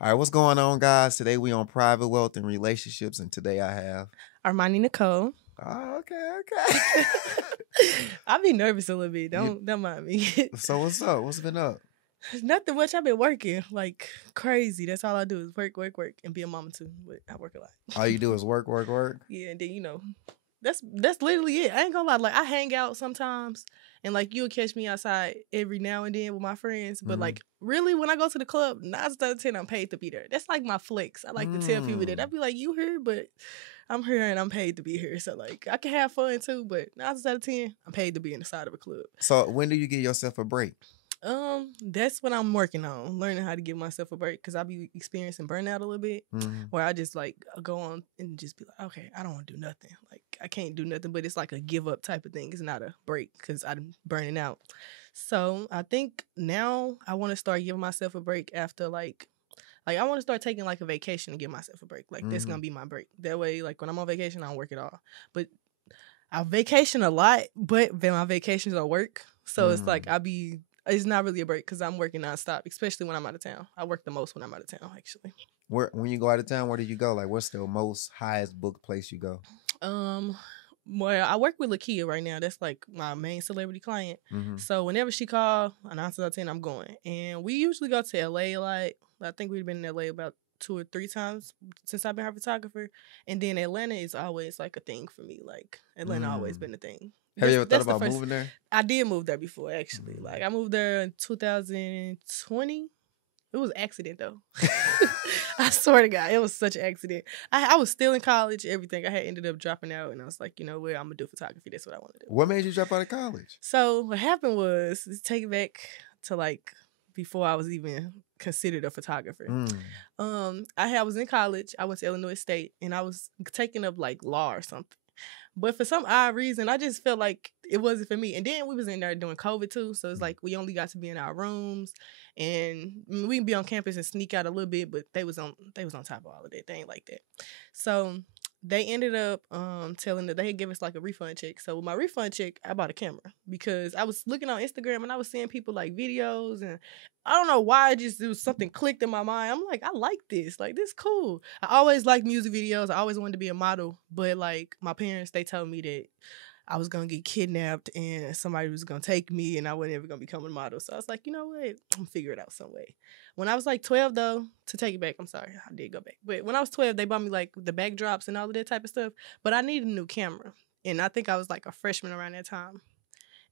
All right, what's going on, guys? Today we on private wealth and relationships, and today I have. Armani Nicole. Oh, okay. I be nervous a little bit. You- Don't mind me. So what's up? What's been up? Nothing much. I've been working like crazy. That's all I do is work, and be a mama too. But I work a lot. All you do is work, work, work. Yeah, and then that's literally it. I ain't gonna lie. Like I hang out sometimes, and like you'll catch me outside every now and then with my friends. But like really, when I go to the club, 9 out of 10, I'm paid to be there. That's like my flex. I like to tell people that. I'd be like, you here, but I'm here and I'm paid to be here. So like I can have fun too, but 9 out of 10, I'm paid to be in the side of a club. So when do you give yourself a break? That's what I'm working on, learning how to give myself a break because I be experiencing burnout a little bit, where I just like go on and just be like, okay, I don't want to do nothing. Like I can't do nothing, but it's like a give up type of thing. It's not a break because I'm burning out. So I think now I want to start giving myself a break after like I want to start taking like a vacation and give myself a break. Like that's gonna be my break. That way, like when I'm on vacation, I don't work at all. But I vacation a lot, but then my vacations are work. So it's like it's not really a break because I'm working nonstop, especially when I'm out of town. I work the most when I'm out of town, actually. When you go out of town, where do you go? Like, what's the most highest book place you go? Well, I work with Lakia right now. That's like my main celebrity client. So whenever she call, 9 out of 10, I'm going. And we usually go to LA a lot. I think we've been in LA about 2 or 3 times since I've been her photographer. And then Atlanta is always like a thing for me. Like Atlanta always been a thing. Have you ever thought about moving there? I did move there before, actually. Like I moved there in 2020. It was an accident though. I swear to God, it was such an accident. I was still in college, everything. I had ended up dropping out, and I was like, you know what, I'm gonna do photography. That's what I want to do. What made you drop out of college? So what happened was, let's take it back to like before I was even considered a photographer. I was in college. I went to Illinois State, and I was taking up like law or something. But for some odd reason, I just felt like it wasn't for me. And then we was in there doing COVID too. So it's like we only got to be in our rooms. And we can be on campus and sneak out a little bit, but they was on top of all of that. They ain't like that. So they ended up telling that they had give us like a refund check. So with my refund check, I bought a camera because I was looking on Instagram and I was seeing people like videos, and I don't know why, it was something clicked in my mind. I'm like, I like this. Like, this cool. I always liked music videos. I always wanted to be a model. But like my parents, they told me that I was going to get kidnapped and somebody was going to take me and I wasn't ever going to become a model. So I was like, you know what? I'm going to figure it out some way. When I was like 12, though, to take it back, I'm sorry, I did go back. But when I was 12, they bought me like the backdrops and all of that type of stuff. But I needed a new camera. And I think I was like a freshman around that time.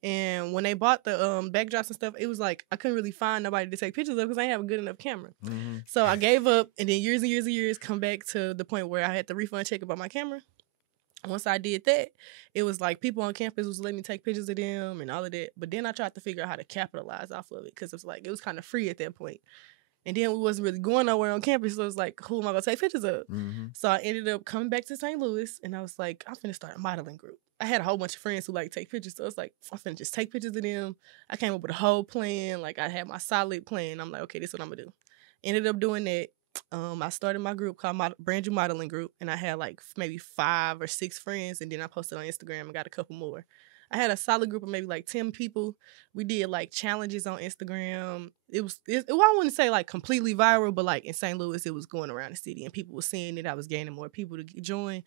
And when they bought the backdrops and stuff, it was like I couldn't really find nobody to take pictures of because I didn't have a good enough camera. So I gave up, and then years and years and years come back to the point where I had the refund check about my camera. Once I did that, it was like people on campus was letting me take pictures of them and all of that. But then I tried to figure out how to capitalize off of it because it was like it was kind of free at that point. And then we wasn't really going nowhere on campus, so it was like, who am I gonna take pictures of? So I ended up coming back to St. Louis, and I was like, I'm finna start a modeling group. I had a whole bunch of friends who like take pictures, so I was like, I'm finna just take pictures of them. I came up with a whole plan, like I had my solid plan. I'm like, okay, this is what I'm gonna do. Ended up doing that. I started my group called Brand New Modeling Group, and I had like maybe 5 or 6 friends, and then I posted on Instagram and got a couple more. I had a solid group of maybe like 10 people. We did like challenges on Instagram. I wouldn't say like completely viral, but like in St. Louis, it was going around the city and people were seeing it. I was gaining more people to join.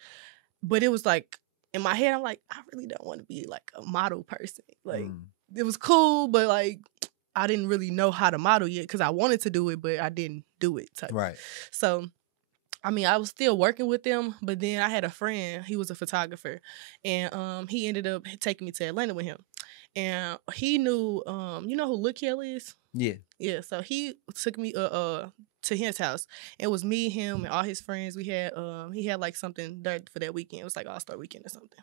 But it was like, in my head, I'm like, I really don't want to be like a model person. Like, it was cool, but like, I didn't really know how to model yet because I wanted to do it, but I didn't do it. Right. So, I mean, I was still working with them, but then I had a friend, he was a photographer, and he ended up taking me to Atlanta with him. And he knew, you know who Look Hill is? Yeah. Yeah, so he took me to his house. It was me, him, and all his friends. We had he had like something there for that weekend. It was like All-Star Weekend or something.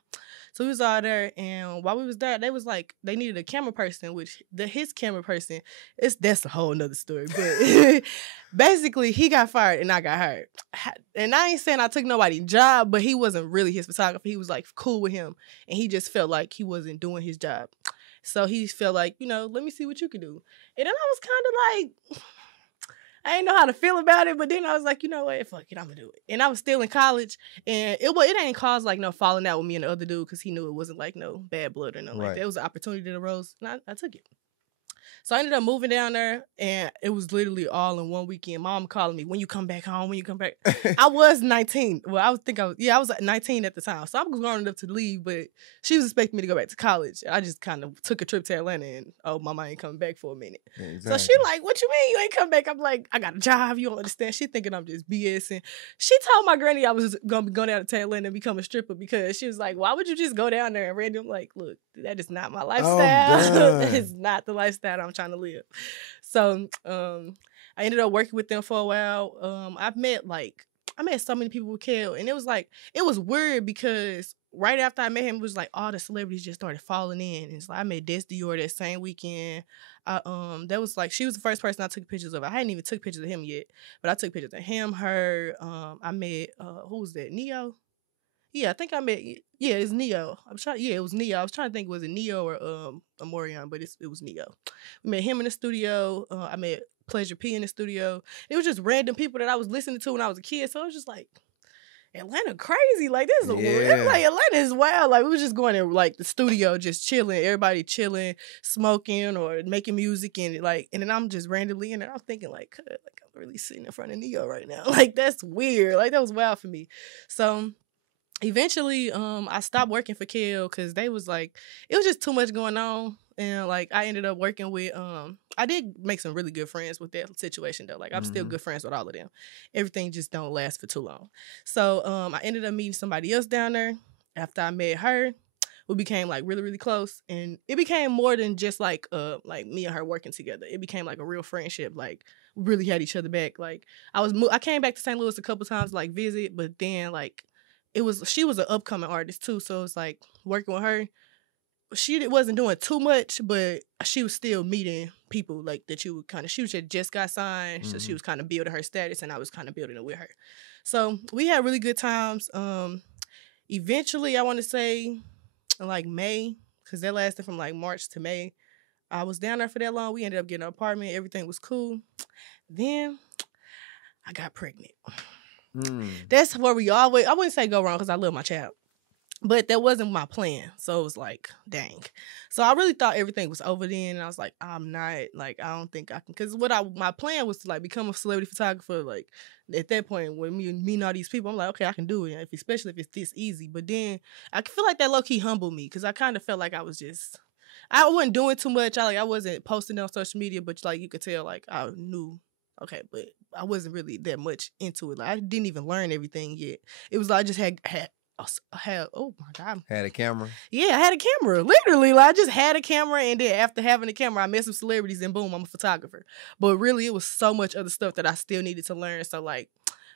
So we was all there, and while we was there, they was like they needed a camera person, which his camera person that's a whole nother story. But basically, he got fired and I got hired. And I ain't saying I took nobody's job, but he wasn't really his photographer. He was like cool with him, and he just felt like he wasn't doing his job. So he felt like, let me see what you can do. And then I was kind of like, I didn't know how to feel about it, but then I was like, you know what, fuck it, I'm gonna do it. And I was still in college, and it ain't caused like no falling out with me and the other dude because he knew it wasn't like no bad blood or nothing like that. It was an opportunity that arose, and I took it. So I ended up moving down there, and it was literally all in one weekend. Mom calling me, when you come back home, when you come back. I was 19. Well, I was 19 at the time. So I was grown enough to leave, but she was expecting me to go back to college. I just kind of took a trip to Atlanta, and mama ain't coming back for a minute. Yeah, exactly. So she like, what you mean you ain't come back? I'm like, I got a job. You don't understand. She thinking I'm just BSing. She told my granny I was going to go down to Atlanta and become a stripper because she was like, why would you just go down there and random? Like, look, that is not my lifestyle. That is not the lifestyle I'm trying to live. So I ended up working with them for a while. I met so many people with Kel, and it was weird because right after I met him, it was like all the celebrities just started falling in. And so I met Des Dior that same weekend. That was like, she was the first person I took pictures of. I hadn't even took pictures of him yet, but I took pictures of him, her. I met who was that? Neo. Yeah, I think I met. Yeah, it's Neo. It was Neo. I was trying to think, was it Neo or Amorion, but it was Neo. We met him in the studio. I met Pleasure P in the studio. It was just random people that I was listening to when I was a kid. So it was just like, Atlanta crazy. Like, this is like Atlanta is wild. Like, we was just going to like the studio, just chilling, everybody chilling, smoking or making music, and then I'm just randomly in there. I'm thinking like I'm really sitting in front of Neo right now. Like, that's weird. Like, that was wild for me. So eventually, I stopped working for Kel because they was like, it was just too much going on. And like, I ended up working with, I did make some really good friends with that situation though. Like, I'm still good friends with all of them. Everything just don't last for too long. So I ended up meeting somebody else down there. After I met her, we became like really, really close. And it became more than just like me and her working together. It became like a real friendship. Like, we really had each other back. Like, I came back to St. Louis a couple times to like visit, but then like, she was an upcoming artist too, so it's like working with her. She wasn't doing too much, but she was still meeting people like that. You would she was just got signed, so she was kind of building her status, and I was kind of building it with her. So we had really good times. Eventually, I want to say like May, because that lasted from like March to May. I was down there for that long. We ended up getting an apartment. Everything was cool. Then I got pregnant. That's where I wouldn't say go wrong because I love my child, but that wasn't my plan. So it was like, dang. So I really thought everything was over then, and I was like, I'm not, like, I don't think I can, because my plan was to like become a celebrity photographer. Like, at that point, when me meeting all these people, I'm like, okay, I can do it, especially if it's this easy. But then I feel like that low-key humbled me because I kind of felt like I wasn't doing too much. I wasn't posting on social media, but like you could tell, like, I knew. Okay, but I wasn't really that much into it. Like, I didn't even learn everything yet. It was like I just had oh my God. Had a camera? Yeah, I had a camera. Literally, like, I just had a camera, and then after having a camera, I met some celebrities, and boom, I'm a photographer. But really, it was so much other stuff that I still needed to learn. So like,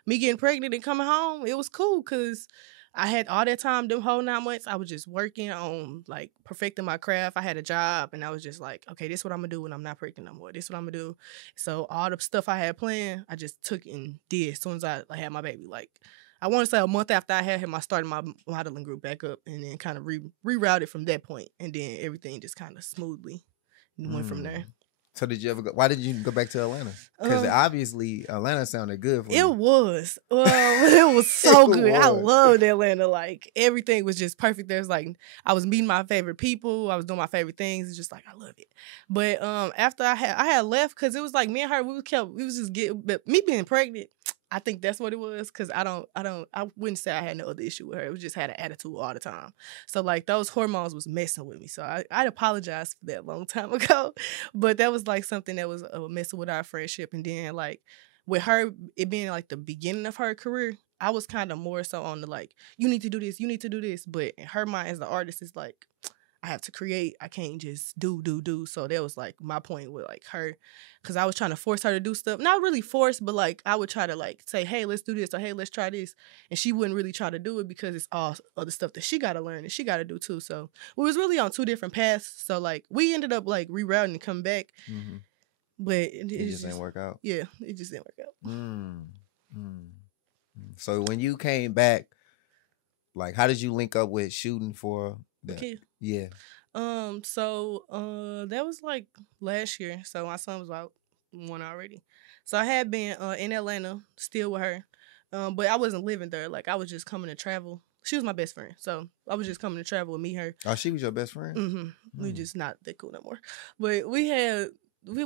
me getting pregnant and coming home, it was cool because I had all that time, them whole 9 months, I was just working on like perfecting my craft. I had a job, and I was just like, okay, this is what I'm gonna do when I'm not pregnant no more. This is what I'm gonna do. So all the stuff I had planned, I just took and did as soon as I had my baby. Like, I want to say a month after I had him, I started my modeling group back up, and then kind of rerouted from that point, and then everything just kind of smoothly went from there. So why did you go back to Atlanta? Because obviously Atlanta sounded good for you. It was. It was so good. I loved Atlanta. Like, everything was just perfect. There's like, I was meeting my favorite people. I was doing my favorite things. It's just like, I love it. But after I had left, because it was like me and her, but me being pregnant, I think that's what it was, because I wouldn't say I had no other issue with her. It was just had an attitude all the time. So like, those hormones was messing with me. So I'd apologize for that a long time ago. But that was like something that was messing with our friendship. And then like, with her, it being like the beginning of her career, I was kind of more so on the like, you need to do this, you need to do this. But in her mind as the artist, it's like, I have to create. I can't just do. So that was like my point with like her, because I was trying to force her to do stuff. Not really force, but like I would try to like say, hey, let's do this, or hey, let's try this. And she wouldn't really try to do it because it's all other stuff that she got to learn and she got to do too. So we was really on two different paths. So like, we ended up like rerouting and coming back. Mm-hmm. But it just didn't work out. Yeah, it just didn't work out. So when you came back, like, how did you link up with shooting for that? Okay. Yeah. So that was like last year. So my son was about 1 already. So I had been in Atlanta still with her. But I wasn't living there. Like, I was just coming to travel. She was my best friend. So I was just coming to travel and meet her. Oh, she was your best friend? Mm-hmm. We just not that cool no more. But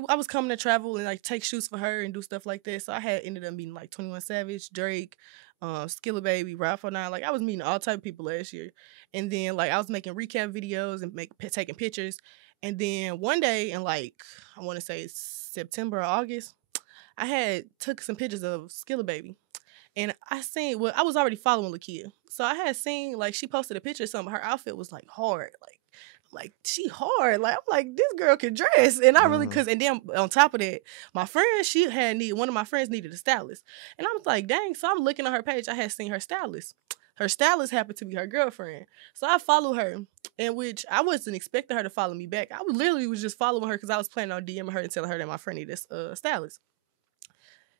I was coming to travel and like take shoots for her and do stuff like that. So I had ended up meeting like 21 Savage, Drake, Skilla Baby, Ralph 09. Like I was meeting all type of people last year. And then like I was making recap videos and taking pictures. And then one day in like, I want to say September or August, I had took some pictures of Skilla Baby. And I seen, I was already following Lakia. So I had seen, like, she posted a picture of something. Her outfit was, like, hard. Like, she hard. Like, I'm like, this girl can dress. And I really, and then on top of that, my friend, one of my friends needed a stylist. And I was like, dang. So I'm looking at her page. I had seen her stylist. Her stylist happened to be her girlfriend. So I followed her, in which I wasn't expecting her to follow me back. I literally was just following her because I was planning on DMing her and telling her that my friend needed a stylist.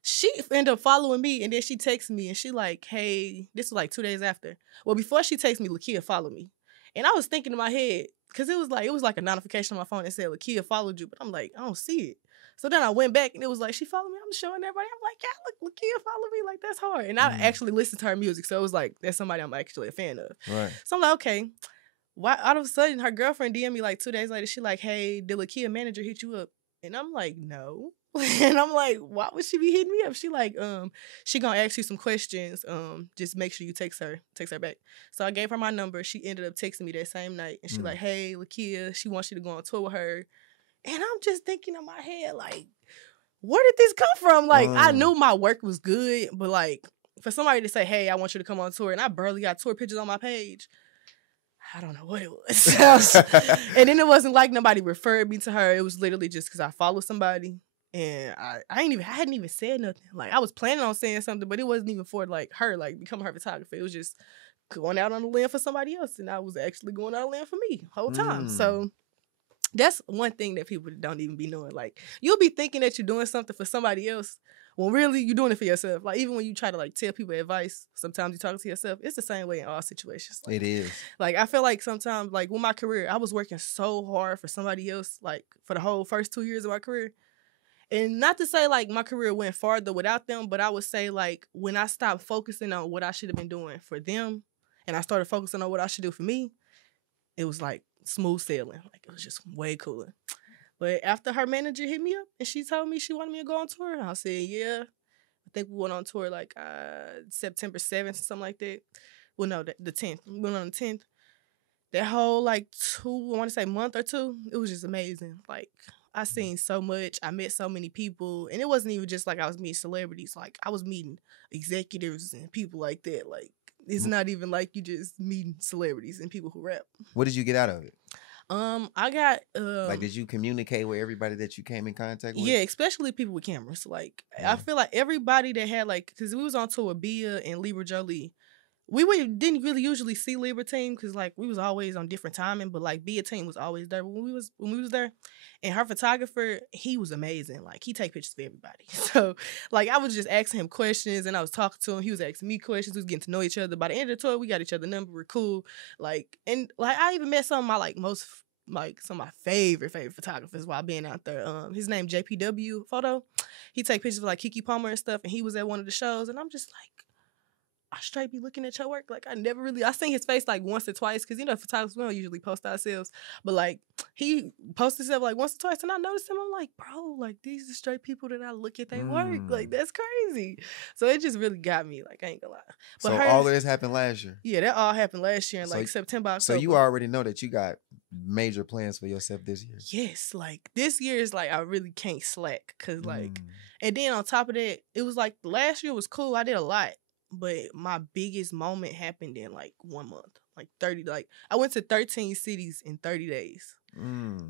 She ended up following me, and then she texted me, and she like, hey, this was like 2 days after. Well, before she texted me, Lakia followed me. And I was thinking in my head, because it was like a notification on my phone that said, Lakia followed you. But I'm like, I don't see it. So then I went back, and it was like, she followed me. I'm showing everybody. I'm like, yeah, look, Lakia followed me. Like, that's hard. And I actually listened to her music, so it was like, that's somebody I'm actually a fan of. Right. So I'm like, okay. Why? All of a sudden, her girlfriend DM'd me like 2 days later. She like, hey, did Lakia manager hit you up? And I'm like, no. And I'm like, why would she be hitting me up? She like, she gonna ask you some questions. Just make sure you text her back. So I gave her my number. She ended up texting me that same night. And she like, hey, Lakia, she wants you to go on tour with her. And I'm just thinking in my head, like, where did this come from? Like, I knew my work was good, but like, for somebody to say, hey, I want you to come on tour, and I barely got tour pictures on my page, I don't know what it was. And then it wasn't like nobody referred me to her. It was literally just because I followed somebody. And I hadn't even said nothing. Like, I was planning on saying something, but it wasn't even for, like, her, like, becoming her photographer. It was just going out on a limb for somebody else. And I was actually going out on a limb for me the whole time. So that's one thing that people don't even be knowing. Like, you'll be thinking that you're doing something for somebody else when really you're doing it for yourself. Like, even when you try to, like, tell people advice, sometimes you talk to yourself. It's the same way in all situations. Like, it is. Like, I feel like sometimes, like, with my career, I was working so hard for somebody else, like, for the whole first 2 years of my career. And not to say, like, my career went farther without them, but I would say, like, when I stopped focusing on what I should have been doing for them and I started focusing on what I should do for me, it was, like, smooth sailing. Like, it was just way cooler. But after her manager hit me up and she told me she wanted me to go on tour, I said, yeah. I think we went on tour, like, September 7th or something like that. Well, no, the 10th. We went on the 10th. That whole, like, month or two, it was just amazing. Like, I seen so much. I met so many people. And it wasn't even just like I was meeting celebrities. Like, I was meeting executives and people like that. Like, it's not even like you just meeting celebrities and people who rap. What did you get out of it? I got like, did you communicate with everybody that you came in contact with? Yeah, especially people with cameras. Like, I feel like everybody that had, like, because we was on tour with Bia and Libra Jolie. We didn't really usually see Libra team because, like, we was always on different timing, but, like, Bia team was always there when we was there. And her photographer, he was amazing. Like, he take pictures of everybody. So, like, I was just asking him questions and I was talking to him. He was asking me questions. We was getting to know each other. By the end of the tour, we got each other number. We're cool. Like, and, like, I even met some of my, like, some of my favorite photographers while being out there. His name JPW Photo. He take pictures of, like, Keke Palmer and stuff, and he was at one of the shows, and I'm just like, I straight be looking at your work. Like, I seen his face like once or twice because, you know, photographers, we don't usually post ourselves. But, like, he posted himself like once or twice and I noticed him. I'm like, bro, like, these are straight people that I look at their work. Like, that's crazy. So it just really got me. Like, I ain't gonna lie. But so all of this happened last year? Yeah, that all happened last year in like September, October. So you already know that you got major plans for yourself this year? Yes. Like, this year is like, I really can't slack because, like, and then on top of that, it was like last year was cool. I did a lot. But my biggest moment happened in like 1 month, like 30. Like, I went to 13 cities in 30 days.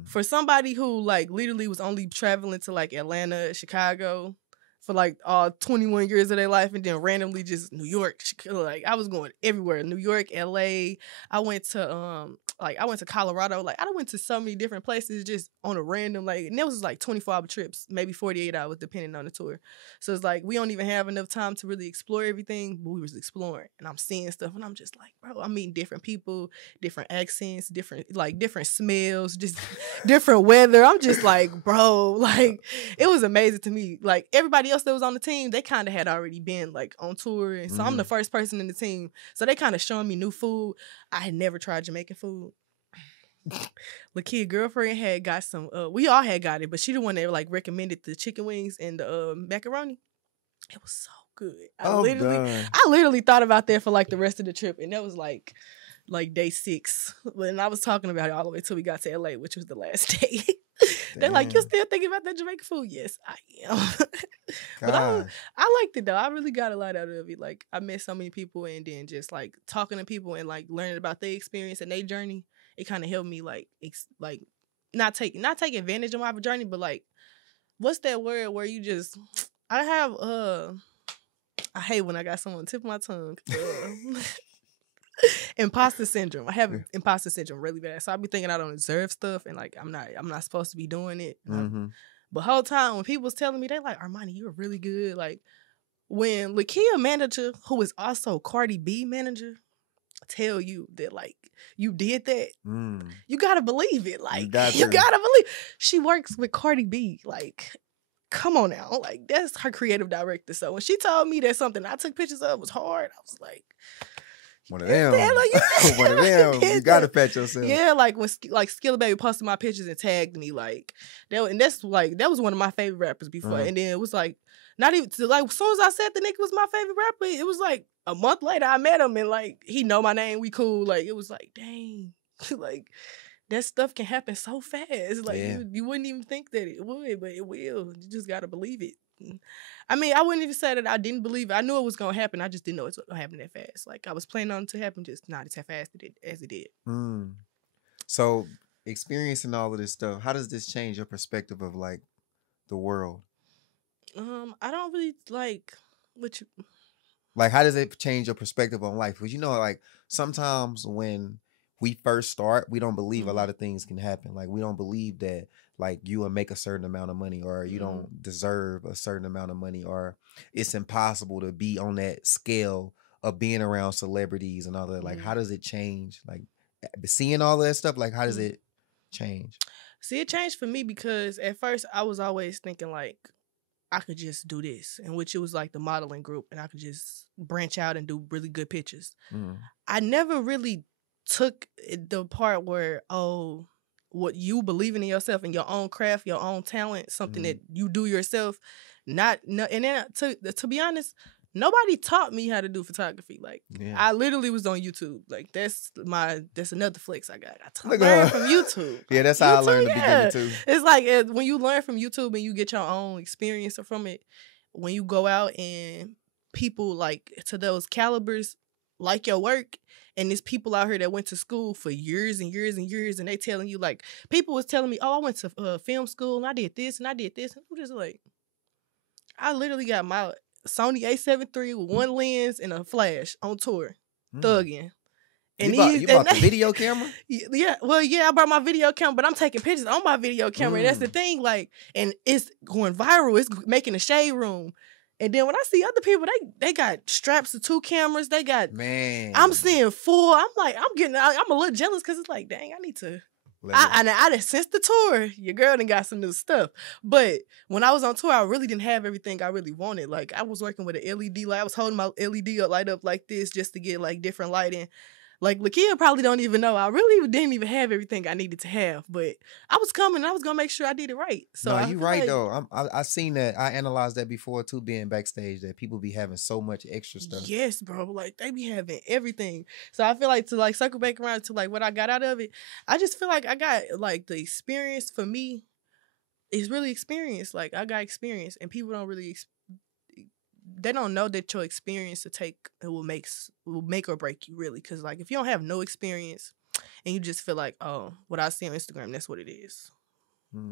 For somebody who, like, literally was only traveling to like Atlanta, Chicago for like all 21 years of their life, and then randomly just New York, Chicago, like, I was going everywhere. New York, LA. I went to like I went to Colorado. Like I went to so many different places just on a random, like, and it was like 24-hour trips, maybe 48 hours depending on the tour. So it's like we don't even have enough time to really explore everything, but we was exploring, and I'm seeing stuff, and I'm just like, bro, I'm meeting different people, different accents, different smells, just different weather. I'm just like, bro, like it was amazing to me. Like everybody else that was on the team, they kind of had already been like on tour, and so I'm the first person in the team. So they kind of showing me new food. I had never tried Jamaican food. Lakia girlfriend had got some. We all had got it, but she the one that like recommended the chicken wings and the macaroni. It was so good. I literally thought about that for like the rest of the trip, and that was like day 6. When I was talking about it all the way till we got to LA, which was the last day. They're like, "You still thinking about that Jamaican food?" Yes, I am. But I liked it though. I really got a lot out of it. Like I met so many people, and then just like talking to people and like learning about their experience and their journey. It kind of helped me like not take advantage of my journey, but like what's that word where you just I hate when I got someone on the tip of my tongue. Imposter syndrome. I have imposter syndrome really bad. So I be thinking I don't deserve stuff, and like I'm not supposed to be doing it. But whole time when people was telling me, they like, Armani, you're really good. Like when Lakia manager, who is also Cardi B manager, tell you that like you did that, you gotta believe it. Like you gotta believe she works with Cardi B. Like, come on now. Like that's her creative director. So when she told me that something I took pictures of was hard, I was like, one of them. One of them. You gotta pat yourself. Yeah, like when Skilla Baby posted my pictures and tagged me, like that was one of my favorite rappers before. And then it was like not even like as soon as I said the nigga was my favorite rapper, it was like a month later I met him and like he know my name, we cool. Like it was like, dang, like that stuff can happen so fast. Like you wouldn't even think that it would, but it will. You just gotta believe it. I mean, I wouldn't even say that I didn't believe it. I knew it was gonna happen. I just didn't know it was gonna happen that fast. Like I was planning on it to happen, just not as fast as it did. So experiencing all of this stuff, how does this change your perspective of like the world? I don't really like what you like. How does it change your perspective on life? Because like sometimes when we first start, we don't believe a lot of things can happen. Like we don't believe that like you will make a certain amount of money, or you don't deserve a certain amount of money, or it's impossible to be on that scale of being around celebrities and all that. Like how does it change? Like seeing all that stuff, like how does it change? See, it changed for me because at first I was always thinking like I could just do this, in which it was like the modeling group, and I could just branch out and do really good pictures. I never really took the part where, what you believing in yourself and your own craft, your own talent, something that you do yourself. And then to be honest, nobody taught me how to do photography. Like I literally was on YouTube. Like that's another flex I got. I learned from YouTube. Yeah, that's how I learned the beginning too. It's like when you learn from YouTube and you get your own experience from it, when you go out and people like to those calibers like your work, and there's people out here that went to school for years and years and years, and they telling you like people was telling me, I went to film school and I did this and I did this, and I'm just like, I literally got my Sony A7 III with one lens and a flash on tour, thugging. And you bought the video camera? Yeah, I brought my video camera, but I'm taking pictures on my video camera. And that's the thing, like, and it's going viral. It's making a shade room. And then when I see other people, they got straps to 2 cameras. They got, I'm seeing 4. I'm like, I'm a little jealous because it's like, dang, I need to. I since the tour, your girl done got some new stuff. But when I was on tour, I really didn't have everything I really wanted. Like I was working with an LED light. I was holding my LED light up like this just to get like different lighting. Like Lakia probably don't even know. I really didn't even have everything I needed to have, but I was coming and I was gonna make sure I did it right. So no, you right like, though. I seen that. I analyzed that before too, being backstage, that people be having so much extra stuff. Yes, bro. Like they be having everything. So I feel like to like circle back around to like what I got out of it, I just feel like I got like the experience for me is really experience. Like I got experience, and people don't really. They don't know that your experience will make or break you, really. Because like if you don't have no experience and you just feel like, oh, what I see on Instagram, that's what it is.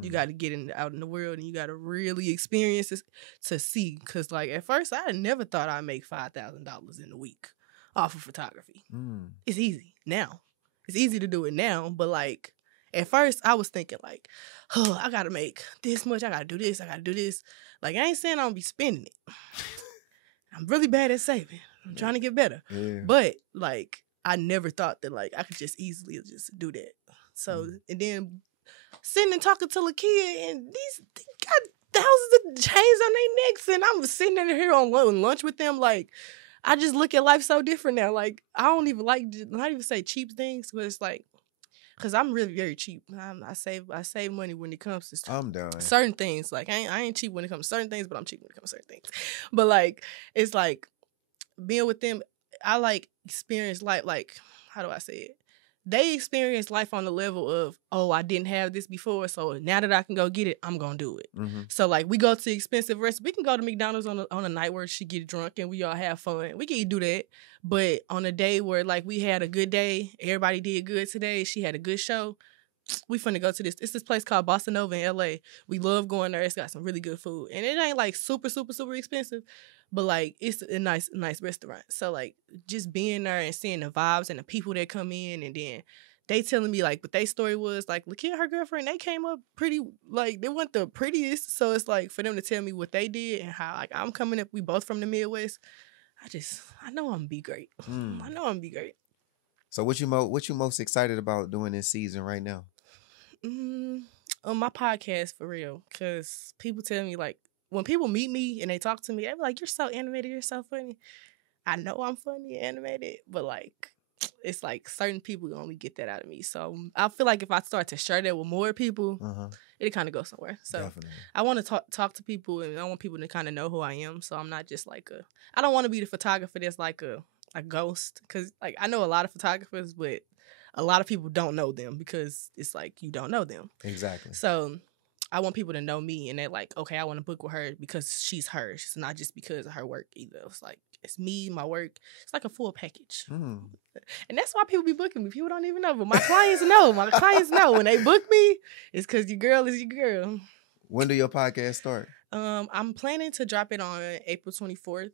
You got to get out in the world and you got to really experience this to see. Because like at first I never thought I'd make $5,000 in a week off of photography. It's easy now. It's easy to do it now, but like at first I was thinking like, oh, I gotta make this much. I gotta do this. I gotta do this. Like I ain't saying I don't be spending it. I'm really bad at saving. I'm trying to get better. Yeah. But like I never thought that like I could just easily just do that. So and then sitting and talking to a kid and they got thousands of chains on their necks and I'm sitting in here on lunch with them. Like I just look at life so different now. Like I don't even like not even say cheap things, but it's like because I'm really very cheap. I save money when it comes to I'm done. certain things. Like I ain't cheap when it comes to certain things, but I'm cheap when it comes to certain things. But like it's like being with them, I like experience life. Like how do I say it? They experience life on the level of, oh, I didn't have this before, so now that I can go get it, I'm gonna do it. Mm-hmm. So like we go to expensive restaurants. We can go to McDonald's on a night where she get drunk and we all have fun. We can do that. But on a day where like we had a good day, everybody did good today, she had a good show, we finna go to this. It's this place called Bossa Nova in LA. We love going there. It's got some really good food. And it ain't like super, super, super expensive. But like it's a nice restaurant. So like just being there and seeing the vibes and the people that come in and then they telling me like what their story was, like Lakia, her girlfriend, they came up pretty, like they weren't the prettiest. So it's like for them to tell me what they did and how like I'm coming up, we both from the Midwest. I know I'm gonna be great. I know I'm gonna be great. So what you most excited about doing this season right now? On my podcast for real, because people tell me like when people meet me and they talk to me, they be like, "You're so animated, you're so funny." I know I'm funny and animated, but like it's like certain people only get that out of me. So I feel like if I start to share that with more people, it'll kind of go somewhere. So definitely. I want to talk to people and I want people to kind of know who I am. So I'm not just like I don't want to be the photographer that's like a ghost, because like I know a lot of photographers, but a lot of people don't know them because it's like you don't know them. Exactly. So I want people to know me and they're like, okay, I want to book with her because she's her. It's not just because of her work either. It's like, it's me, my work. It's like a full package. And that's why people be booking me. People don't even know, but my clients know. My clients know. When they book me, it's because your girl is your girl. When do your podcast start? I'm planning to drop it on April 24th.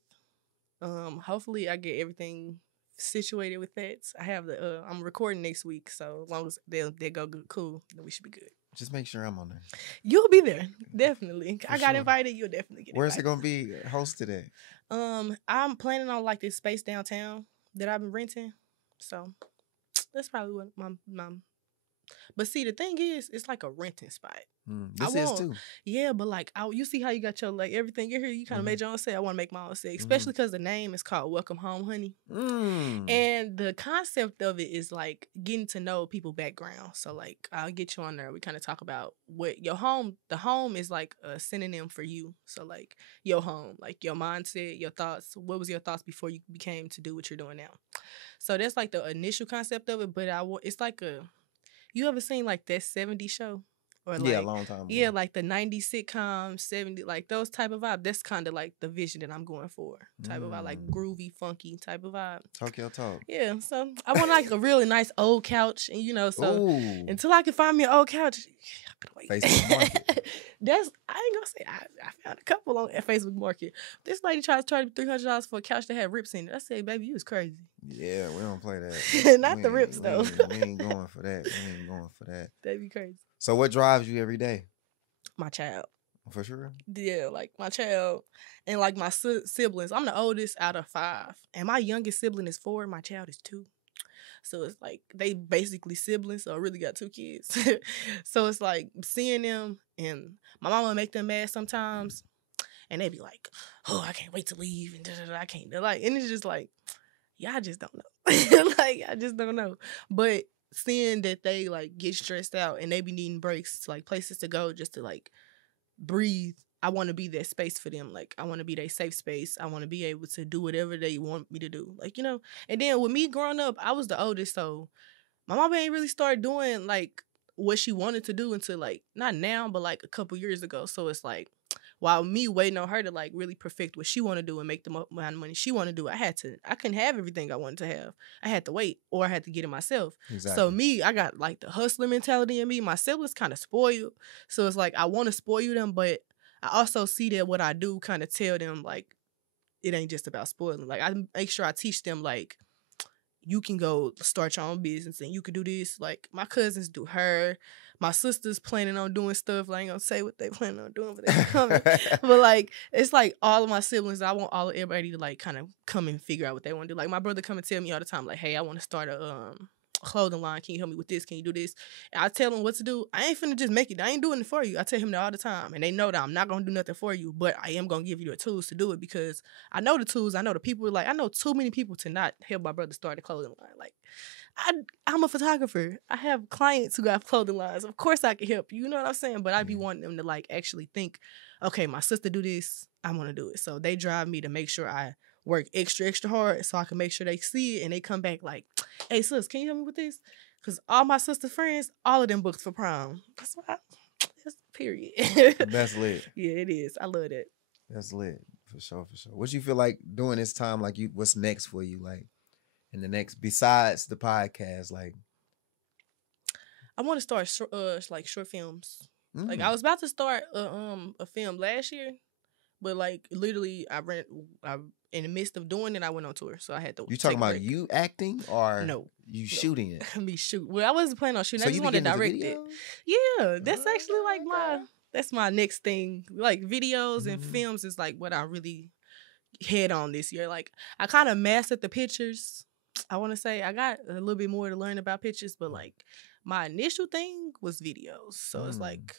Hopefully I get everything situated with that. I have I'm recording next week, so as long as they go good, cool, then we should be good. Just make sure I'm on there. You'll be there, definitely. I got invited. You'll definitely get invited. Where's it gonna be hosted at? I'm planning on like this space downtown that I've been renting, so that's probably what my. But see, the thing is, it's like a renting spot. This is too. Yeah, but like, you see how you got your like everything in here. You kind of made your own set. I want to make my own set, especially because the name is called Welcome Home, Honey. And the concept of it is like getting to know people's background. So like, I'll get you on there. We kind of talk about what your home. The home is like a synonym for you. So like your home, like your mindset, your thoughts. What was your thoughts before you became to do what you're doing now? So that's like the initial concept of it. But it's like you ever seen like that 70s show? Or like, yeah, a long time ago. Yeah, like the 90s sitcom, 70, like those type of vibe. That's kind of like the vision that I'm going for. Type of vibe, like groovy, funky type of vibe. Talk your talk. Yeah, so I want like a really nice old couch. And so until I can find me an old couch, Facebook Market. I ain't gonna say I found a couple on Facebook Market. This lady tried to charge me $300 for a couch that had rips in it. I said, baby, you was crazy. Yeah, we don't play that. Not the rips though. We ain't going for that. We ain't going for that. That'd be crazy. So what drives you every day? My child. For sure? Yeah, like my child and like my siblings. I'm the oldest out of 5. And my youngest sibling is 4. My child is 2. So it's like they basically siblings. So I really got 2 kids. So it's like seeing them and my mama make them mad sometimes. And they be like, oh, I can't wait to leave. And I can't. Like, and it's just like, y'all just don't know. Like, I just don't know. But seeing that they like get stressed out and they be needing breaks, like places to go just to like breathe. I want to be that space for them. Like I want to be their safe space. I want to be able to do whatever they want me to do. Like, and then with me growing up, I was the oldest. So my mama ain't really started doing like what she wanted to do until like, not now, but like a couple years ago. So it's like, while me waiting on her to like really perfect what she want to do and make the amount of money she want to do, I couldn't have everything I wanted to have. I had to wait or I had to get it myself. Exactly. So me, I got like the hustler mentality in me. My siblings kind of spoiled. So it's like, I want to spoil them, but I also see that what I do kind of tell them like, it ain't just about spoiling. Like I make sure I teach them like, you can go start your own business and you can do this. Like, my cousins do her. My sister's planning on doing stuff. I ain't gonna say what they planning on doing, but they coming. But, like, it's like all of my siblings, I want everybody to, like, kind of come and figure out what they want to do. Like, my brother come and tell me all the time, like, hey, I want to start a clothing line. Can you help me with this? Can you do this? And I tell him what to do. I ain't finna just make it. I ain't doing it for you. I tell him that all the time. And they know that I'm not gonna do nothing for you, but I am gonna give you the tools to do it because I know the tools. I know the people. Like, I know too many people to not help my brother start a clothing line. Like, I'm a photographer. I have clients who got clothing lines. Of course I can help you. You know what I'm saying? But I be wanting them to, like, actually think, okay, my sister do this. I want to do it. So they drive me to make sure I work extra hard so I can make sure they see it and they come back like, hey, sis, can you help me with this? Because all my sister's friends, all of them booked for prom. That's why, that's period. That's lit. Yeah, it is. I love that. That's lit. For sure. What you feel like doing this time? Like, what's next for you? Like, in the next, besides the podcast, like? I want to start short films. Like, I was about to start a film last year, but, like, literally I in the midst of doing it, I went on tour, so I had to. You talking about you acting or no? You shooting it? Me shoot. Well, I wasn't planning on shooting. So I just wanted to direct it. Yeah, that's actually like that's my next thing. Like, videos and films is like what I really head on this year. Like, I kind of mastered the pictures. I want to say I got a little bit more to learn about pictures, but, like, my initial thing was videos. So it's like,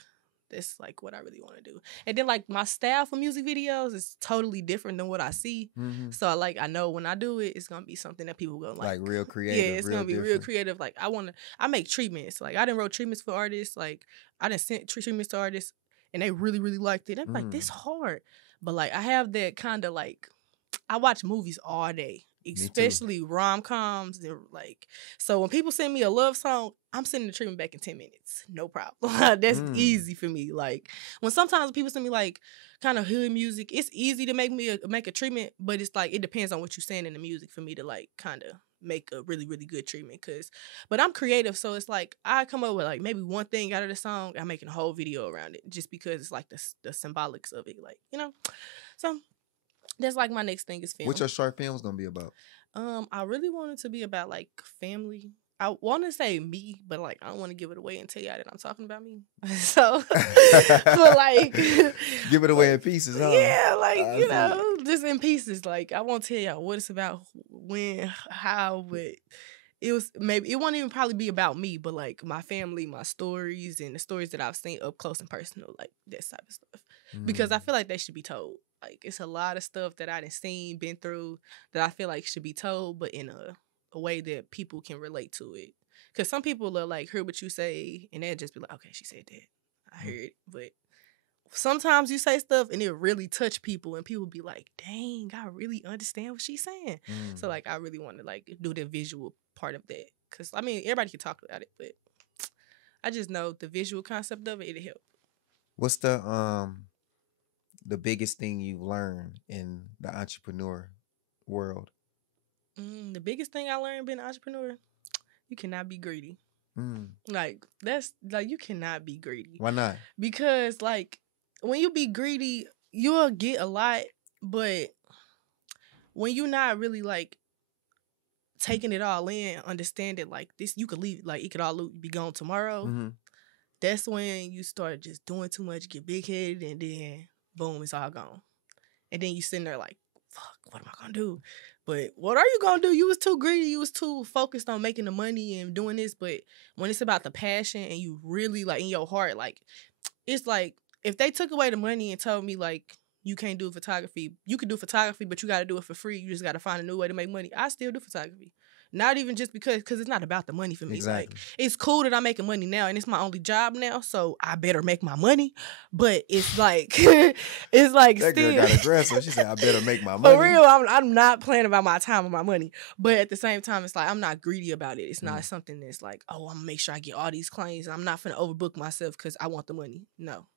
that's like what I really want to do. And then, like, my style for music videos is totally different than what I see. So I know when I do it, it's gonna be something that people gonna like. Like real creative. Yeah, it's gonna be real creative. Like, I make treatments. Like, I done wrote treatments for artists. Like, I done sent treatments to artists, and they really, really liked it. They're like, this hard. But, like, I have that kind of, like, I watch movies all day. Especially rom-coms. Like, so when people send me a love song, I'm sending the treatment back in 10 minutes. No problem. That's easy for me. Like, when sometimes people send me, like, kind of hood music, it's easy to make a treatment, but it's like, it depends on what you're saying in the music for me to, like, kind of make a really, really good treatment. But I'm creative, so it's like I come up with, like, maybe one thing out of the song, I'm making a whole video around it just because it's like the symbolics of it, like, you know. So that's like my next thing is film. What your short film's gonna be about? I really want it to be about, like, family. I want to say me, but, like, I don't want to give it away and tell y'all that I'm talking about me. So, but, like, give it away in pieces, huh? Yeah, like, you know, just in pieces. Like, I won't tell y'all what it's about, when, how, but it won't even probably be about me, but, like, my family, my stories, and the stories that I've seen up close and personal, like, that type of stuff. Because I feel like they should be told. Like, it's a lot of stuff that I done seen, been through, that I feel like should be told, but in a way that people can relate to it. Because some people will, like, hear what you say, and they'll just be like, okay, she said that. I heard it. But sometimes you say stuff, and it really touch people, and people be like, dang, I really understand what she's saying. So, like, I really want to, like, do the visual part of that. Because, I mean, everybody can talk about it, but I just know the visual concept of it, it'll help. What's the biggest thing you've learned in the entrepreneur world? The biggest thing I learned being an entrepreneur, you cannot be greedy. Like, that's, like, you cannot be greedy. Why not? Because, like, when you be greedy, you'll get a lot, but when you're not really, like, taking it all in, understand it, like, this, you could leave, like, it could all be gone tomorrow. That's when you start just doing too much, get big-headed, and then boom, it's all gone. And then you sitting there like, fuck, what am I gonna do? But what are you gonna do? You was too greedy. You was too focused on making the money and doing this. But when it's about the passion and you really, like, in your heart, like, it's like, if they took away the money and told me, like, you can't do photography, you could do photography, but you got to do it for free. You just got to find a new way to make money. I still do photography. Not even just because it's not about the money for me. Exactly. Like, it's cool that I'm making money now, and it's my only job now, so I better make my money. But it's like, it's like, that still, girl got aggressive. She said, "I better make my money." For real, I'm not playing about my time or my money. But at the same time, it's like, I'm not greedy about it. It's not something that's like, oh, I'm gonna make sure I get all these clients. I'm not finna overbook myself because I want the money. No.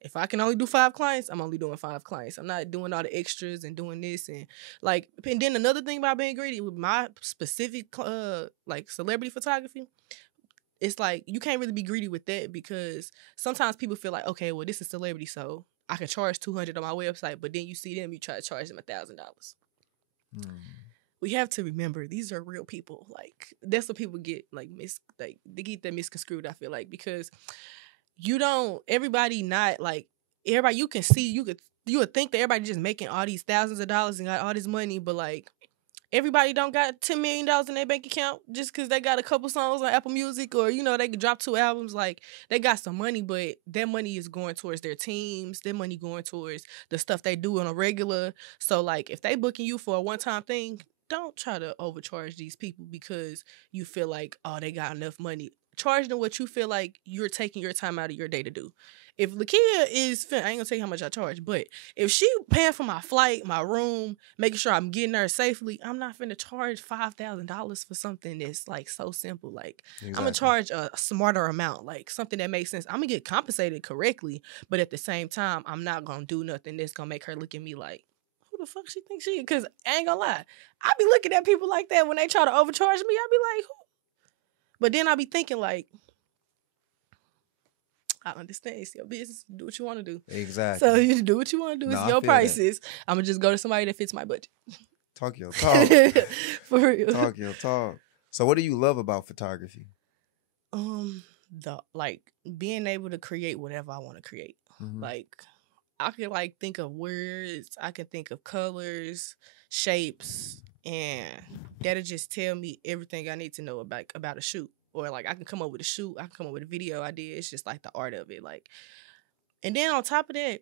If I can only do 5 clients, I'm only doing 5 clients. I'm not doing all the extras and doing this and, like, and then another thing about being greedy with my specific like, celebrity photography, it's like, you can't really be greedy with that because sometimes people feel like, okay, well, this is celebrity, so I can charge $200 on my website, but then you see them, you try to charge them $1,000. we have to remember these are real people. Like that's what people get like they get that misconstrued, I feel like, because everybody not like everybody you can see, you would think that everybody just making all these thousands of dollars and got all this money, but like everybody don't got $10 million in their bank account just because they got a couple songs on Apple Music, or they could drop 2 albums. Like they got some money, but that money is going towards their teams. Their money going towards the stuff they do on a regular. So like if they booking you for a one-time thing, don't try to overcharge these people because you feel like, oh, they got enough money. Charge them what you feel like you're taking your time out of your day to do. If Lakia is, I ain't gonna tell you how much I charge, but if she paying for my flight, my room, making sure I'm getting there safely, I'm not finna charge $5,000 for something that's like so simple. Like exactly. I'm gonna charge a smarter amount, like something that makes sense. I'm gonna get compensated correctly, but at the same time, I'm not gonna do nothing that's gonna make her look at me like, who the fuck she thinks she is? Because I ain't gonna lie, I be looking at people like that when they try to overcharge me. I be like, who? But then I be thinking like, I understand. It's your business. Do what you want to do. Exactly. So you do what you want to do. It's your prices. I'm going to just go to somebody that fits my budget. Talk your talk. For real. Talk your talk. So what do you love about photography? Like being able to create whatever I want to create. Mm-hmm. Like I can like think of words. I can think of colors, shapes, and that'll just tell me everything I need to know about a shoot. Or like I can come up with a shoot, I can come up with a video idea. It's just like the art of it. Like, and then on top of that,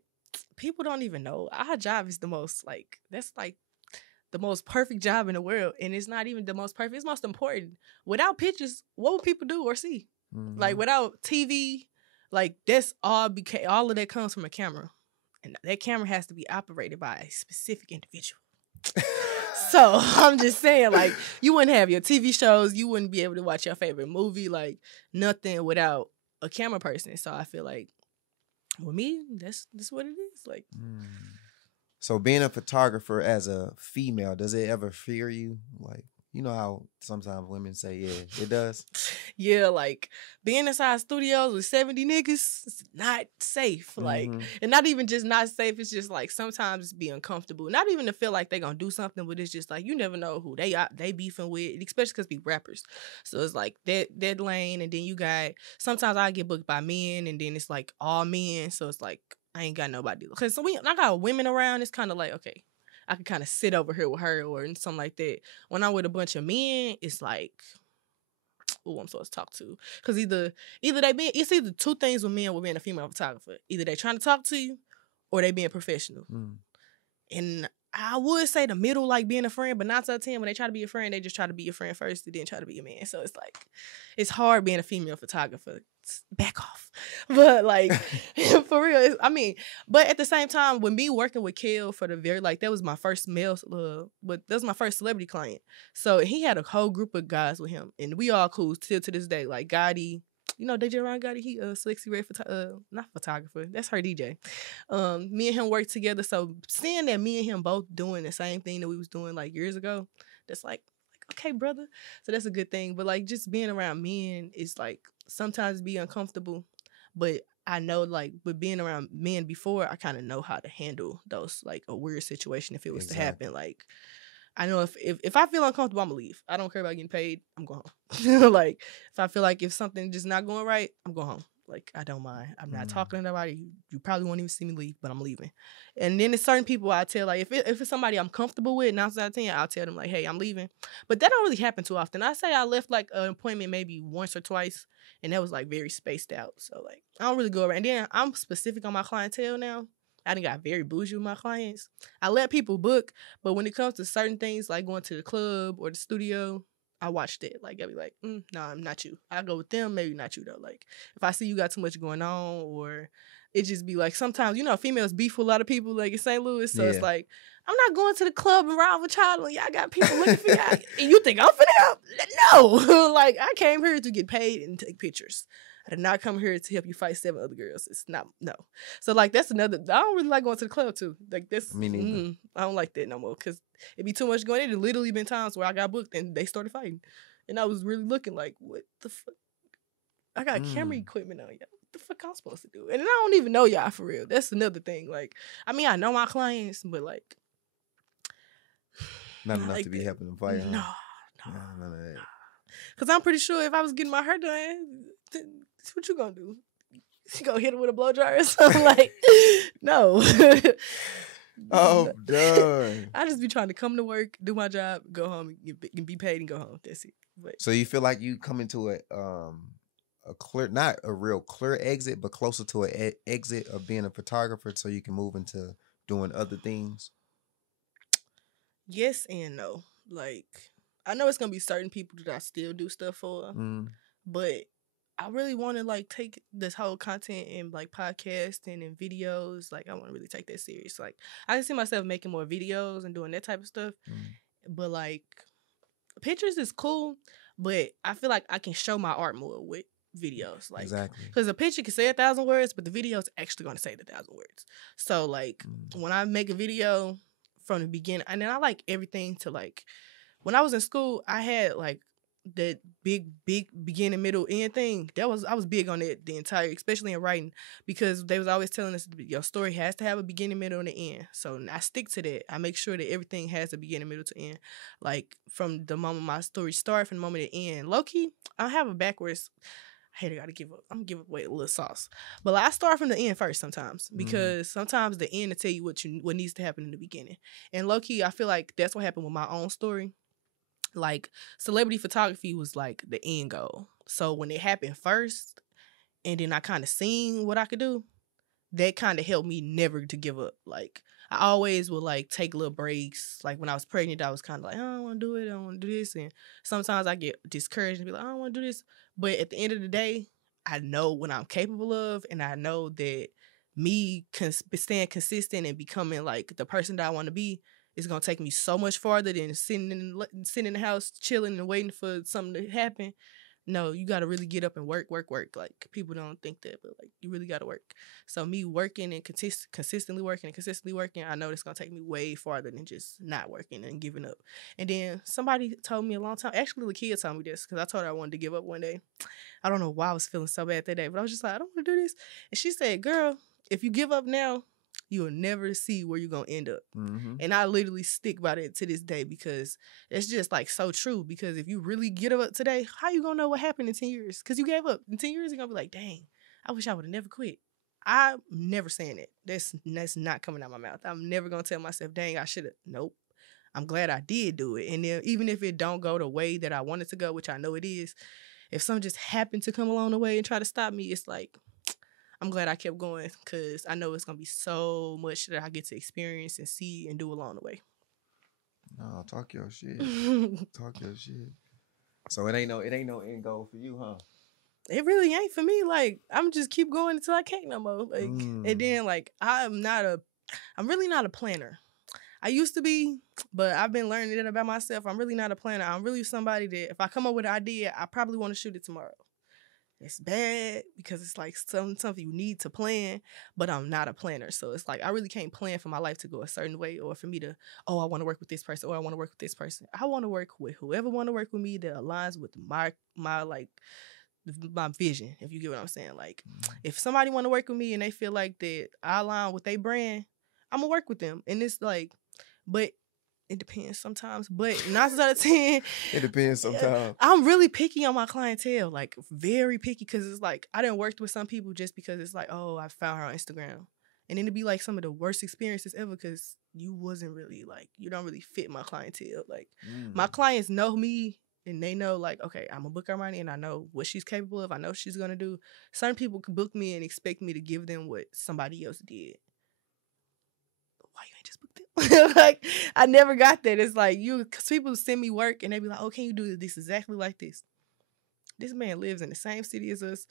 people don't even know our job is the most like that's like the most perfect job in the world, and it's not even the most perfect. It's most important. Without pictures, what would people do or see? Mm-hmm. Like without TV, like that's all of that comes from a camera, and that camera has to be operated by a specific individual. So I'm just saying, like, you wouldn't have your TV shows, you wouldn't be able to watch your favorite movie, like nothing without a camera person. So I feel like with me, that's what it is. Like, so being a photographer as a female, does it ever fear you? Like, you know how sometimes women say, yeah, it does? Yeah, like being inside studios with 70 niggas, it's not safe. Like, and not even just not safe, it's just like sometimes it's be uncomfortable. Not even to feel like they gonna do something, but it's just like you never know who they beefing with, especially because we rappers. So it's like that lane, and then you got, sometimes I get booked by men, and then it's like all men. So it's like, I ain't got nobody. Because so I got women around, it's kind of like, okay, I can kind of sit over here with her or something like that. When I'm with a bunch of men, it's like, oh, I'm supposed to talk to. Because either it's either two things with men with being a female photographer. Either they trying to talk to you or they being professional. And I would say the middle, like being a friend, but 9 out of 10, when they try to be a friend, they just try to be your friend first and then try to be a man. So it's like, it's hard being a female photographer. Back off. But like, for real, but at the same time, with me working with Kel for that was my first but that was my first celebrity client. So he had a whole group of guys with him, and we all cool still to this day. Like Gotti, DJ Ron Gotti, he Sexy Red not photographer, that's her DJ. Me and him worked together, so seeing that me and him both doing the same thing that we was doing like years ago, that's like okay, brother. So that's a good thing. But like just being around men is like sometimes be uncomfortable, but I know like with being around men before, I kind of know how to handle those like a weird situation if it was to happen. Like I know if I feel uncomfortable, I'm gonna leave. I don't care about getting paid. I'm going home. Like if I feel like if something just not going right, I'm going home. Like I don't mind. I'm not talking to nobody. You probably won't even see me leave, but I'm leaving. And then there's certain people I tell, like if it's somebody I'm comfortable with, 9 out of 10, I'll tell them like, hey, I'm leaving. But that don't really happen too often. I say I left like an appointment maybe once or twice, and that was like very spaced out. So like I don't really go around. And then I'm specific on my clientele now. I done got very bougie with my clients. I let people book, but when it comes to certain things like going to the club or the studio, I watched it. Like, I'll be like, no, I'm not you. I'll go with them, maybe not you, though. Like, if I see you got too much going on, or it just be like, sometimes, females beef with a lot of people, like in St. Louis. So it's like, I'm not going to the club and ride with y'all, and y'all got people looking for y'all. And you think I'm finna help? No. Like, I came here to get paid and take pictures. I did not come here to help you fight 7 other girls. It's not, no. So, like, that's another, I don't really like going to the club, too. Like, that's, me neither. I don't like that no more, because it be too much going in. There's literally been times where I got booked and they started fighting. And I was really looking like, what the fuck? I got camera equipment on, y'all. What the fuck I'm supposed to do? And I don't even know y'all for real. That's another thing. Like, I know my clients, but like, Not enough like to be that. helping them fight, huh? No. None of that. Because I'm pretty sure if I was getting my hair done, what you gonna do? You gonna hit him with a blow dryer or something? Like, no. Oh, done. I just be trying to come to work, do my job, go home, and be paid and go home. That's it. But So you feel like you come into a clear, not a real clear exit, but closer to an exit of being a photographer, so you can move into doing other things. yes and no. Like, I know it's gonna be certain people that I still do stuff for, but I really want to like take this whole content and like podcasting and videos. Like, I want to really take that serious. Like, I can see myself making more videos and doing that type of stuff. But like, pictures is cool, but I feel like I can show my art more with videos. Like, Exactly. because a picture can say 1,000 words, but the video is actually going to say the 1,000 words. So like, when I make a video from the beginning, and then I like everything to like, when I was in school, I had like that big beginning, middle, end thing. I was big on it the entire, especially in writing, because they was always telling us your story has to have a beginning, middle, and an end. So I stick to that. I make sure that everything has a beginning, middle, to end. Like from the moment my story starts, from the moment it ends. Low key, I have a backwards. I hate I gotta give up. I'm gonna give away a little sauce, but like, I start from the end first sometimes, because sometimes the end will tell you what needs to happen in the beginning. And low key, I feel like that's what happened with my own story. Like, celebrity photography was like the end goal. So when it happened first, and then I kind of seen what I could do, that kind of helped me never to give up. Like, I always would like take little breaks. Like when I was pregnant, I was kind of like, I don't want to do it. I don't want to do this. And sometimes I get discouraged and be like, I don't want to do this. But at the end of the day, I know what I'm capable of, and I know that me staying consistent and becoming like the person that I want to be is gonna take me so much farther than sitting in the house chilling and waiting for something to happen. No, you got to really get up and work. Like, people don't think that, but like, you really got to work. So me working and consistently working, I know it's gonna take me way farther than just not working and giving up. And then somebody told me a long time. Actually, the kid told me this, because I told her I wanted to give up one day. I don't know why I was feeling so bad that day, but I was just like, I don't want to do this. And she said, girl, if you give up now, you will never see where you're going to end up. And I literally stick by that to this day, because it's just like so true. Because if you really get up today, how you going to know what happened in 10 years? Because you gave up. In 10 years, you're going to be like, dang, I wish I would have never quit. I'm never saying it. That's not coming out my mouth. I'm never going to tell myself, dang, I should have. Nope. I'm glad I did do it. And then even if it don't go the way that I wanted to go, which I know it is, if something just happened to come along the way and try to stop me, it's like, I'm glad I kept going, because I know it's going to be so much that I get to experience and see and do along the way. No, talk your shit. Talk your shit. So it ain't no end goal for you, huh? It really ain't for me. Like, I'm just keep going until I can't no more. Like, and then like, I'm really not a planner. I used to be, but I've been learning it about myself. I'm really not a planner. I'm really somebody that if I come up with an idea, I probably want to shoot it tomorrow. It's bad because it's like something you need to plan, but I'm not a planner. So it's like, I really can't plan for my life to go a certain way, or for me to, I want to work with this person, or I want to work with this person. I want to work with whoever want to work with me that aligns with my like my vision, if you get what I'm saying. Like, if somebody want to work with me and they feel like that I align with their brand, I'm gonna work with them. And it's like, but it depends sometimes, but 9 out of 10. It depends sometimes. I'm really picky on my clientele, like very picky, because it's like I done worked with some people just because it's like, oh, I found her on Instagram, and then it'd be like some of the worst experiences ever, because you wasn't really like, you don't really fit my clientele. Like my clients know me, and they know like, okay, I'm a book Armani, and I know what she's capable of. I know what she's gonna do. Certain people could book me and expect me to give them what somebody else did. Why you ain't just booked them? Like, I never got that. It's like, cause people send me work and they be like, oh, can you do this exactly like this? This man lives in the same city as us.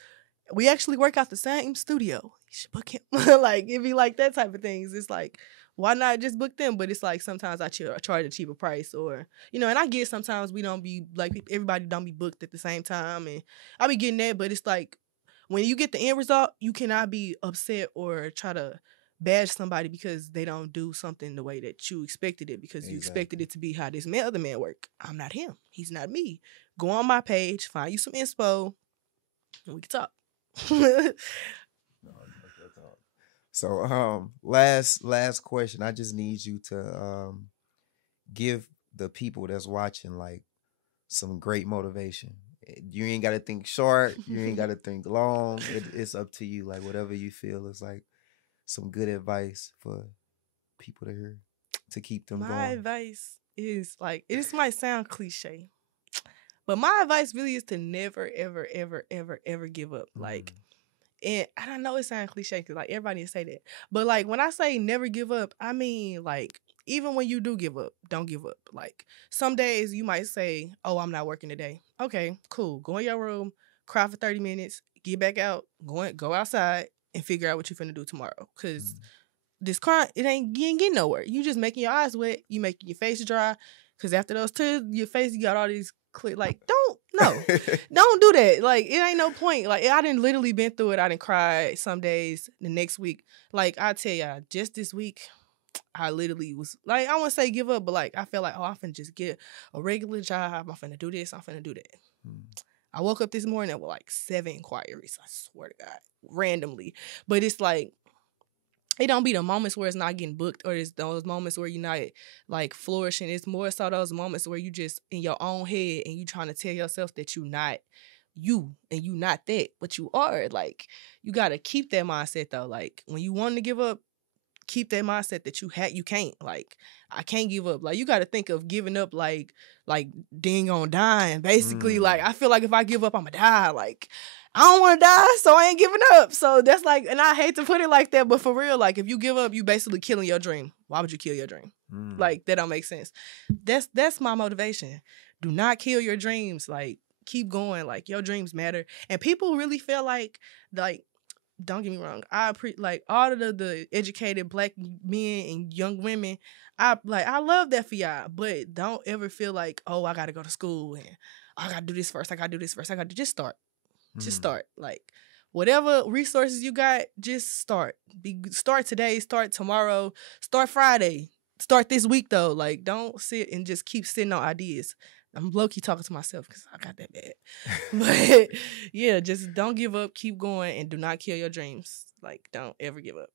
We actually work out the same studio. You should book him. Like, it be like that type of things. It's like, why not just book them? But it's like, sometimes I charge a cheaper price, or, and I get sometimes we don't be, like, everybody don't be booked at the same time. And I be getting that, but it's like, when you get the end result, you cannot be upset or try to bash somebody because they don't do something the way that you expected it, because you expected it to be how this other man work. I'm not him. He's not me. Go on my page, find you some inspo, and we can talk. So last question. I just need you to give the people that's watching like some great motivation. You ain't got to think short. You ain't got to think long. It's up to you. Like whatever you feel is like some good advice for people to hear to keep them going. My advice is like, this might sound cliche, but my advice really is to never, ever, ever, ever, ever give up. Like, and I know it sounds cliche because like everybody say that, but like when I say never give up, I mean like even when you do give up, don't give up. Like some days you might say, "Oh, I'm not working today." Okay, cool. Go in your room, cry for 30 minutes, get back out, go outside, and figure out what you're finna do tomorrow. Cause this crying, you ain't getting nowhere. You just making your eyes wet. You making your face dry. Cause after those tears, your face, you got all these like, don't do that. Like, it ain't no point. Like, I done literally been through it. I done cried some days. The next week, like, I tell y'all, just this week, I literally was like, I won't say give up, but like, I felt like, oh, I'm finna just get a regular job. I'm finna do this. I'm finna do that. I woke up this morning with like 7 inquiries. I swear to God, randomly. But it's like, it don't be the moments where it's not getting booked or it's those moments where you're not like flourishing. It's more so those moments where you just in your own head and you trying to tell yourself that you not you and you not that, but you are. Like, you got to keep that mindset though. Like, when you want to give up, keep that mindset that you can't. Like, I can't give up. Like, you got to think of giving up like dang on dying. Basically, like, I feel like if I give up, I'm going to die. Like, I don't want to die, so I ain't giving up. So that's like, and I hate to put it like that, but for real, like, if you give up, you basically killing your dream. Why would you kill your dream? Like, that don't make sense. That's my motivation. Do not kill your dreams. Like, keep going. Like, your dreams matter. And people really feel like, don't get me wrong, like all of the educated Black men and young women, I love that for y'all, but don't ever feel like, oh, I gotta go to school and I gotta do this first. I gotta just start. Just start. Like, whatever resources you got, just start. Start today, start tomorrow, start Friday. Start this week though. Like, don't sit and just keep sitting on ideas. I'm low-key talking to myself because I got that bad. But yeah, just don't give up, keep going, and do not kill your dreams. Like, don't ever give up.